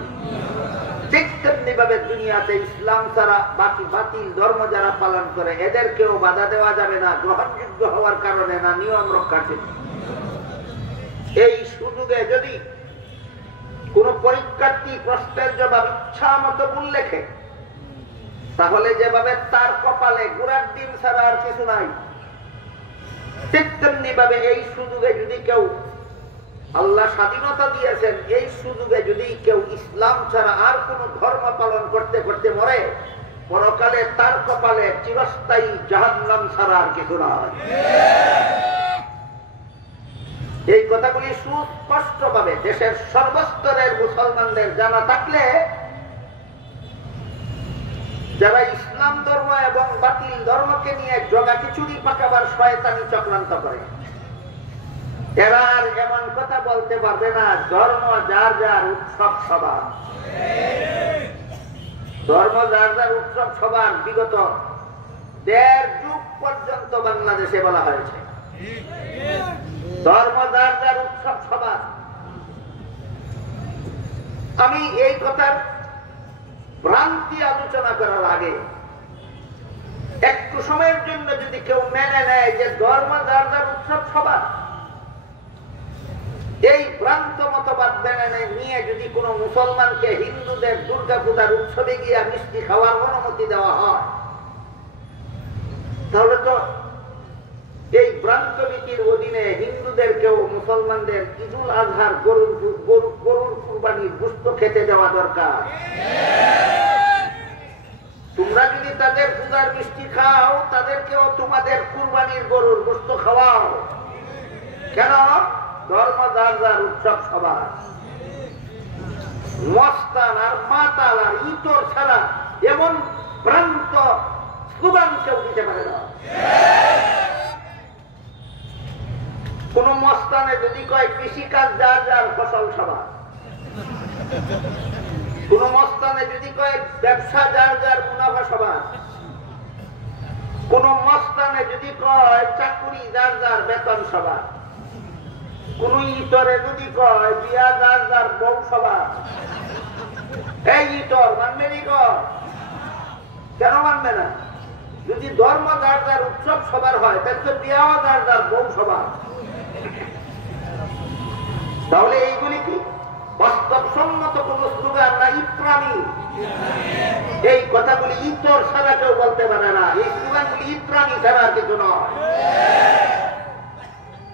ঠিক তেমনি ভাবে দুনিয়াতে ইসলাম ছাড়া বাকি বাতিল ধর্ম যারা পালন করে, এদেরকেও বাধা দেওয়া যাবে না, গ্রহণযোগ্য হওয়ার কারণে না, নিয়ম রক্ষার জন্য। এই সুযোগে যদি কোন পরীক্ষার্থী প্রশ্নের জবাব ইচ্ছা মতো ভুল লেখে, তাহলে যেভাবে তার কপালে গুড়ার ডিম ছাড়া আর কিছু নাই, ঠিক তেমনি ভাবে এই সুযোগে যদি কেউ, আল্লাহ স্বাধীনতা দিয়েছেন, এই সুযোগে যদি কেউ ইসলাম ছাড়া আর কোন ধর্ম পালন করতে করতে মরে, পরকালে তার কপালে চিরস্থায়ী জাহান্নাম ছাড়া আর কিছু নয়। এই কথাগুলি সুস্পষ্ট ভাবে দেশের সর্বস্তরের মুসলমানদের জানা থাকলে, যারা ইসলাম ধর্ম এবং বাতিল ধর্মকে নিয়ে জগা খিচুড়ি পাকাবার শয়তানি চক্রান্ত করে, এরা আর এমন কথা বলতে পারবে না ধর্ম যার যার উৎসব সভা। ধর্ম যার যার উৎসব সভা বিগত ১.৫ যুগ পর্যন্ত বাংলাদেশে বলা হয়েছে, ধর্ম যার যার উৎসব সভা। আমি এই কথার ভ্রান্তি আলোচনা করার আগে একটু সময়ের জন্য যদি কেউ মেনে নেয় যে ধর্ম যার যার উৎসব সভা, এই ভ্রান্ত মতবাদ মেনে নিয়ে যদি কোন মুসলমানকে হিন্দুদের দুর্গা পূজার উৎসবে গিয়ে মিষ্টি খাওয়ার অনুমতি দেওয়া হয়, তাহলে তো এই ভ্রান্ত নীতির অধীনে হিন্দুদেরকেও মুসলমানদের ঈদুল আজহার গরুর কুরবানির গোশত খেতে দেওয়া দরকার। তোমরা যদি তাদের পূজার মিষ্টি খাও, তাদেরকেও তোমাদের কুরবানির গরুর গোশত খাওয়াও। কেন? ধর্ম যার যার উৎসব সবার। মস্তান আর মাতাল আর ইতর ছাড়া এমন ভ্রান্ত স্লোগান কেউ দিতে পারে না। কোন মস্তানে যদি কয় কৃষিকাজ যার যার ফসল সবার, কোন মস্তানে যদি কয় ব্যবসা যার যার মুনাফা সবার, কোন মস্তানে যদি কয় চাকুরি যার যার বেতন সবার, কোন ইতরে যদি কয় বিয়া যার যার বউ সবার, এই ইতর মানবে নি? কেন মানবে না? যদি ধর্ম যার যার উৎসব সবার হয়, তাহলে বিয়াও যার যার বউ সবার। তাহলে এইগুলি কি বাস্তবসম্মত কোন স্লোগান না ইত্রামি? এই কথাগুলি ইতর ছাড়া কেউ বলতে পারে না, এই স্লোগানগুলি ইত্রামি ছাড়া কিছু নয়।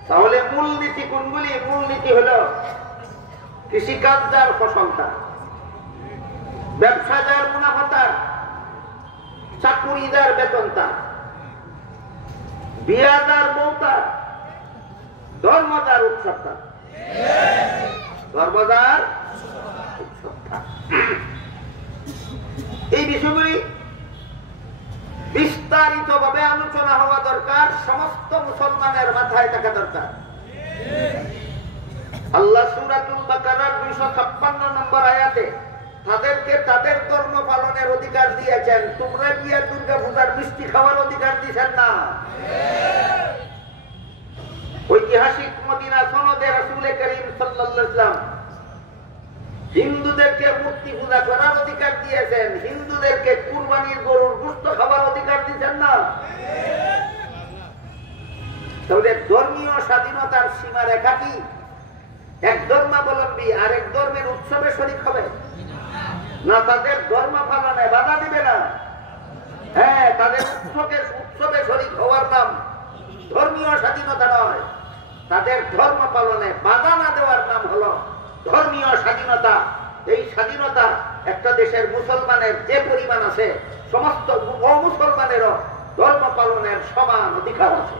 তাহলে মূলনীতি কোনগুলি? মূলনীতি হল কৃষিকাজ যার ফসলটা, ব্যবসা যার মুনাফাতার, চাকুরিদার বেতনটা, বিয়াদার বউতার, ধর্মদার উৎসবটা, ধর্মদার উৎসবটা। এই বিষয়গুলি বিস্তারিত ভাবে আলোচনা হওয়া দরকার, সমস্ত মুসলমানের মাথায় থাকা দরকার। আল্লাহ সূরাতুল বাকারার 256 নম্বর আয়াতে তাদেরকে তাদের ধর্ম পালনের অধিকার দিয়েছেন, তোমরা গিয়ে দুর্গা পূজার মিষ্টি খাওয়ার অধিকার দিচ্ছেন না। ঐতিহাসিক মদিনা সনদে রাসূল করিম সাল্লাল্লাহু আলাইহি ওয়াসাল্লাম হিন্দুদেরকে মূর্তি পূজা করার অধিকার দিয়েছেন, হিন্দুদেরকে কুরবানির গরুর গোশত খাবার অধিকার দিচ্ছেন না। তাহলে ধর্মীয় স্বাধীনতার সীমা রেখা কি? এক ধর্মাবলম্বী আরেক ধর্মের উৎসবে শরীক হবে না, তাদের ধর্ম পালনে বাধা দিবে না। হ্যাঁ, তাদের উৎসবে শরীক হওয়ার নাম ধর্মীয় স্বাধীনতা নয়, তাদের ধর্ম পালনে বাধা না দেওয়ার নাম হলো ধর্মীয় স্বাধীনতা। এই স্বাধীনতা একটা দেশের মুসলমানের যে পরিমাণ আছে, সমস্ত অমুসলমানেরও ধর্ম পালনের সমান অধিকার আছে।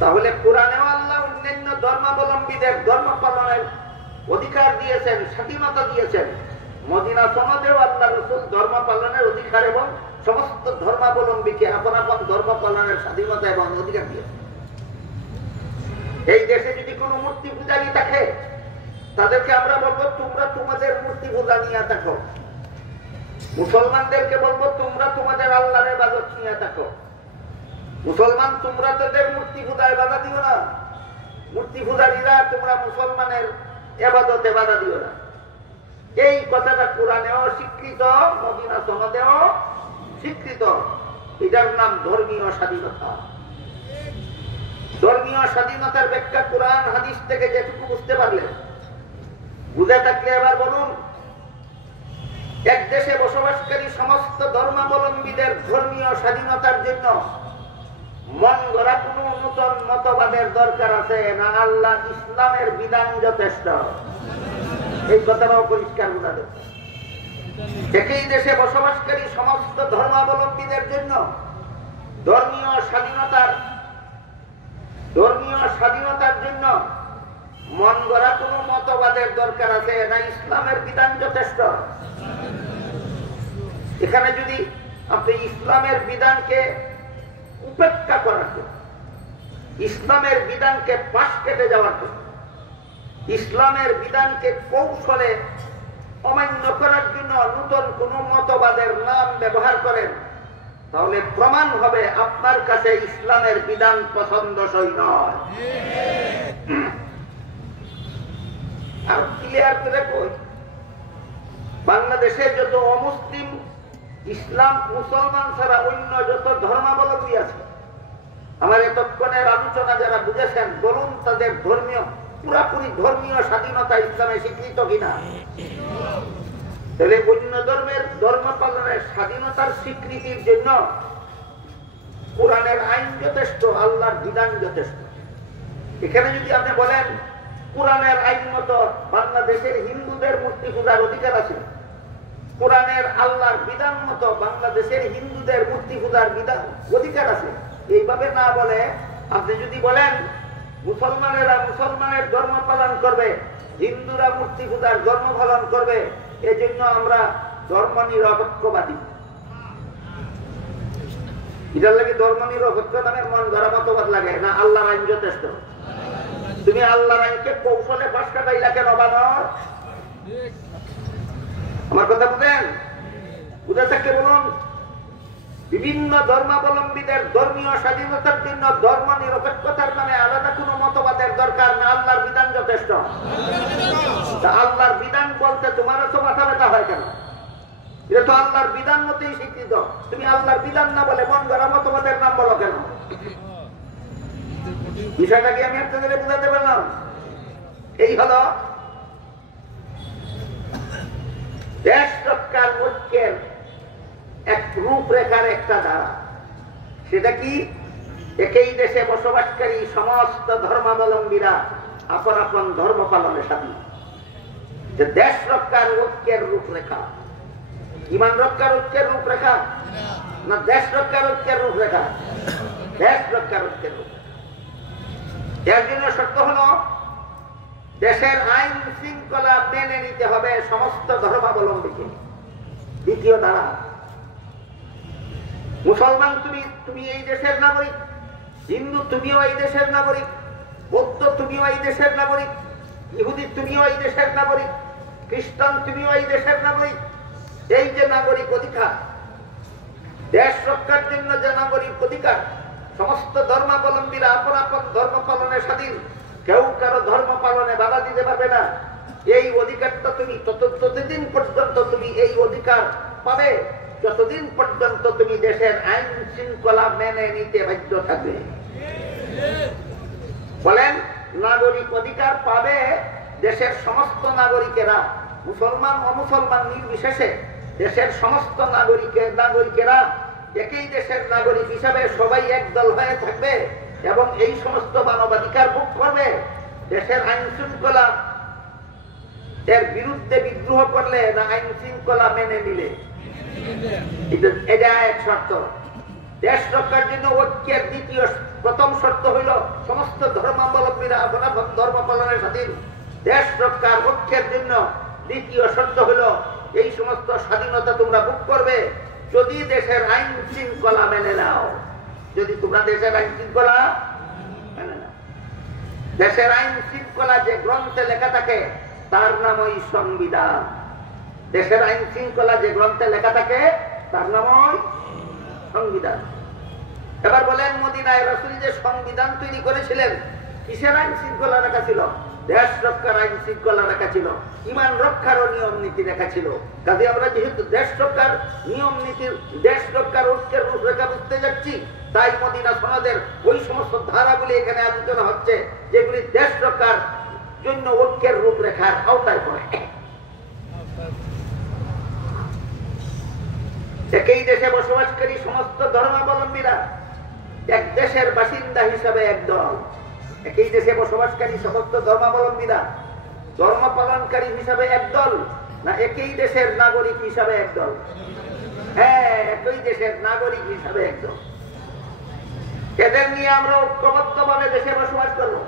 তাহলে কোরআনেও আল্লাহ অন্যান্য ধর্মাবলম্বীদের ধর্ম পালনের অধিকার দিয়েছেন, স্বাধীনতা দিয়েছেন। মদিনা সনদেও আল্লাহ রাসূল ধর্ম পালনের অধিকার এবং সমস্ত ধর্মাবলম্বীকে আপন আপন ধর্ম পালনের স্বাধীনতা এবং অধিকার দিয়েছেন। এই দেশে যদি কোনো মূর্তি পূজারী থাকে, তাদেরকে আমরা বলবো তোমরা তোমাদের মূর্তি পূজা নিয়ে থাকো। মুসলমানদেরকে বলবো তোমরা তোমাদের আল্লাহর ইবাদত নিয়ে থাকো। মুসলমান তোমরা তাদের মূর্তি পূজায় বাধা দিও না, মূর্তি পূজারীরা তোমরা মুসলমানের ইবাদতে বাধা দিও না। এই কথাটা কোরআনেও স্বীকৃত, মদিনা সনদেও স্বীকৃত। এটার নাম ধর্মীয় স্বাধীনতা। ধর্মীয় স্বাধীনতার ব্যাখ্যা কোরআন হাদিস থেকে যেটুকু বুঝতে পারলেন, বুঝে থাকলে এবার বলুন, এক দেশে বসবাসকারী সমস্ত ধর্মাবলম্বীদের ধর্মীয় স্বাধীনতার জন্য মন গড়া কোন নতুন মতবাদের দরকার আছে না আল্লাহ ইসলামের বিধান যথেষ্ট? এই কথাটাও পরিষ্কার বোঝা যায়। একই দেশে বসবাসকারী সমস্ত ধর্মাবলম্বীদের জন্য ধর্মীয় স্বাধীনতার জন্য মন গড়া কোন মতবাদের দরকার আছে না ইসলামের বিধান যথেষ্ট? এখানে যদি আপনি ইসলামের বিধানকে উপেক্ষা করার জন্য, ইসলামের বিধানকে পাশ কেটে যাওয়ার জন্য, ইসলামের বিধানকে কৌশলে অমান্য করার জন্য নতুন কোন মতবাদের নাম ব্যবহার করেন, তাহলে প্রমাণ হবে আপনার কাছে ইসলামের বিধান পছন্দসই নয়। আর ক্লিয়ার করে কই, বাংলাদেশে যত অমুসলিম ইসলাম মুসলমান ছাড়া অন্য যত ধর্মাবলম্বী আছে, আমার এতক্ষণের আলোচনা যারা বুঝেছেন, বলুন তাদের পুরাপুরি ধর্মীয় স্বাধীনতা ইসলামে স্বীকৃত কিনা? তাহলে অন্য ধর্মের ধর্ম পালনের স্বাধীনতার স্বীকৃতির জন্য কোরআনের আইন যথেষ্ট, আল্লাহর বিধান যথেষ্ট। এখানে যদি আপনি বলেন কোরআনের আইন মতো বাংলাদেশের হিন্দুদের মূর্তি পূজার অধিকার আছে, কোরআনের আল্লাহর বিধান মতো বাংলাদেশের হিন্দুদের মূর্তি পূজার অধিকার আছে, এইভাবে না বলে আপনি যদি বলেন মুসলমানেরা মুসলমানের ধর্ম পালন করবে, হিন্দুরা মূর্তি পূজার ধর্ম পালন করবে, এজন্য আমরা ধর্ম নিরপেক্ষবাদী, এটার লাগে ধর্ম নিরপেক্ষ নামের মন গড়া মতবাদ লাগে না আল্লাহর আইন যথেষ্ট? তুমি আল্লাহর আইনকে কৌশলে পাশ কাটাইলা কেন বানর? আমার কথা বুঝেন? বুঝে থাকলে বলুন, বিভিন্ন ধর্মাবলম্বীদের ধর্মীয় স্বাধীনতার জন্য ধর্ম নিরপেক্ষতার নামে আলাদা কোন মতবাদের দরকার না, আল্লাহর বিধান যথেষ্ট। আল্লাহর বিধান বলতে তোমারও তো মাথা ব্যথা হয় কেন? এটা তো আল্লাহর বিধান মতেই স্বীকৃত। তুমি আল্লাহর বিধান না বলে মন গড়া মতবাদের নাম বলো কেন? বিষয়টা কি আমি আপনাদের বুঝাতে পারলাম? এই হলো দেশ রক্ষার ঐক্যের এক রূপরেখার একটা ধারা। সেটা কি? একই দেশে বসবাসকারী সমস্ত ধর্মাবলম্বীরা আপন আপন ধর্ম পালনের সাথে যে দেশ রক্ষার ঐক্যের রূপরেখা, ইমান রক্ষার ঐক্যের রূপরেখা না দেশ রক্ষার ঐক্যের রূপরেখা? দেশ রক্ষার ঐক্যের রূপরেখা। এর জন্য শর্ত হলো দেশের আইন শৃঙ্খলা মেনে নিতে হবে সমস্ত ধর্মাবলম্বীকে। দ্বিতীয় ধারা, মুসলমান তুমি এই দেশের নাগরিক, হিন্দু তুমিও এই দেশের নাগরিক, বৌদ্ধ তুমিও এই দেশের নাগরিক, ইহুদি তুমিও এই দেশের নাগরিক, খ্রিস্টান তুমিও এই দেশের নাগরিক। এই যে নাগরিক অধিকার, দেশ রক্ষার জন্য যে নাগরিক অধিকার, সমস্ত ধর্মাবলম্বীরা আপন আপন ধর্ম পালনের স্বাধীন, কেউ কারো ধর্ম পালনে বাধা দিতে পারবে না। এই অধিকারটা তুমি ততদিন পর্যন্ত তুমি এই অধিকার পাবে যতদিন পর্যন্ত তুমি দেশের আইন শৃঙ্খলা মেনে নিতে বাধ্য থাকবে। বলেন নাগরিক অধিকার পাবে দেশের সমস্ত নাগরিকেরা, মুসলমান অমুসলমান নির্বিশেষে দেশের সমস্ত নাগরিকেরা একই দেশের নাগরিক হিসাবে সবাই একদল হয়ে থাকবে এবং এই সমস্ত মানবাধিকার ভোগ করবে। দেশের আইন শৃঙ্খলা এর বিরুদ্ধে বিদ্রোহ করলে না আইন শৃঙ্খলা মেনে নিলে, এটা এক শর্ত। দেশ রক্ষার জন্য ঐক্যের দ্বিতীয় প্রথম শর্ত হইল সমস্ত ধর্মাবলম্বীরা আপন ধর্ম পালনের স্বাধীন, দেশ রক্ষার পক্ষের জন্য। দ্বিতীয় শর্ত হলো এই সমস্ত স্বাধীনতা তোমরা ভোগ করবে যদি দেশের আইন শৃঙ্খলা মেনে নাও। যদি তোমরা দেশের আইন শৃঙ্খলা মেনে নাও, দেশের আইন শৃঙ্খলা যে গ্রন্থে লেখা থাকে তার নামই সংবিধান। দেশের আইন শৃঙ্খলা যে গ্রন্থে লেখা থাকে তার নামই সংবিধান। এবার বলেন, মদিনায় রাসূল যে সংবিধান তৈরি করেছিলেন কিসের আইন শৃঙ্খলা রাখা ছিল? দেশ রক্ষার আইন শৃঙ্খলা রাখা ছিল, ইমান রক্ষারও নিয়ম নীতি রাখা ছিল। কাজে আমরা যেহেতু দেশ রক্ষার নিয়ম নীতির, দেশ রক্ষার ঐক্যের রূপরেখা বুঝতে যাচ্ছি, তাই মদিনা সনদের ওই সমস্ত ধারাগুলি এখানে আলোচনা হচ্ছে যেগুলি দেশ রক্ষার জন্য ঐক্যের রূপরেখার আওতায় পড়ে। একই দেশে বসবাসকারী সমস্ত ধর্মাবলম্বীরা এক দেশের বাসিন্দা হিসাবে একদল। একই দেশে বসবাসকারী সমস্ত ধর্মাবলম্বীরা ধর্ম পালনকারী হিসাবে একদল, না একই দেশের নাগরিক হিসাবে একদল? হ্যাঁ, একই দেশের নাগরিক হিসাবে একদল। এদের নিয়ে আমরা ঐক্যবদ্ধ ভাবে দেশে বসবাস করবো।